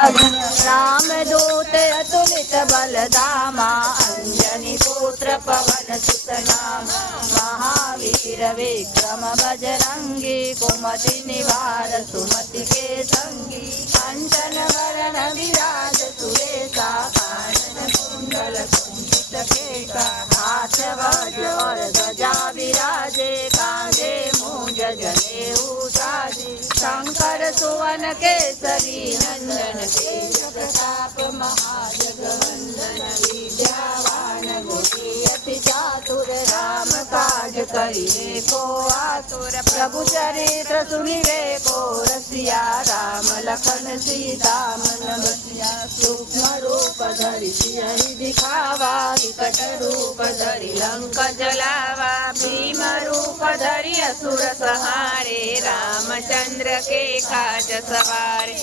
रामदूत अतुलित बलधामा अंजनी पुत्र पवन सुत नाम महावीर विक्रम बजरंगी कुमति निवार सुमति के संगी कंचन वरण विराज सुरेशा कानन कुंडल कुंचित केका हाथ वज्र और ध्वजा विराजे कांधे मूंज जनेऊ साजे शंकर सुवन केसरी नंदन तेज प्रताप महाजगवंदन विद्यावान गुणी अति चातुर राम काज करिए को आतुर प्रभु चरित्र सुनिए को रसिया राम लखन सीता मन बसिया सूक्ष्म रूप धरि सियहि दिखावा विकट रूप धरि लंका जलावा भीम रूप धरि असुर संहारे रामचंद्र के काज सवारे।